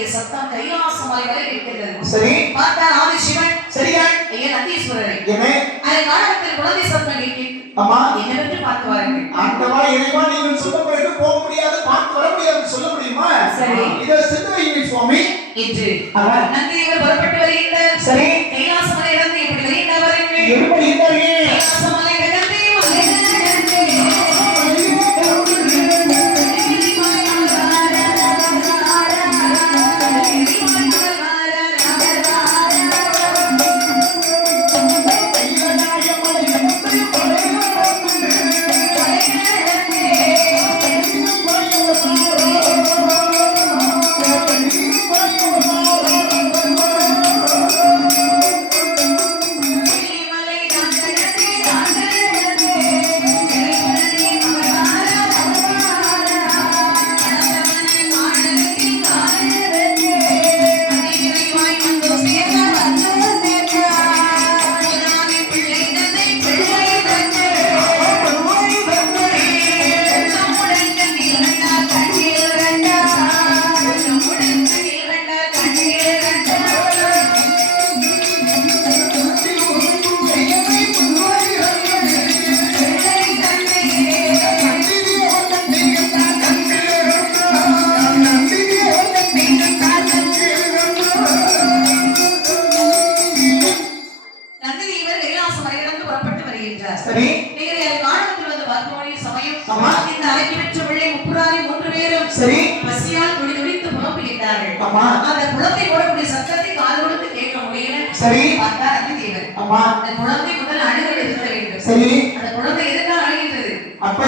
ஓடக்கூடிய சத்தம் கைலாசமலை வரை இருக்கிறது. சரி. பார்த்தால் ஆதி சிவன். சரியா? ஐயா நந்தீஸ்வரரை. என்ன? அதை காலத்தில் குழந்தை சத்தம் கேட்கிறது. ஆமா. என்னவென்று பார்த்து வாருங்கள். ஆண்டவா இறைவா நீங்கள் சொன்ன பிறகு போக முடியாது, பார்த்து வர முடியாது சொல்ல முடியுமா? சரி. இதை சென்று வைங்க சுவாமி என்று நந்திதேவர் புறப்பட்டு வருகின்றார். சரி. கைலாசமலை இருந்து இப்படி வருகின்றார் வாருங்கள். எப்படி இருந்தார்கள்? கைலாசமலை கடந்து குழந்தை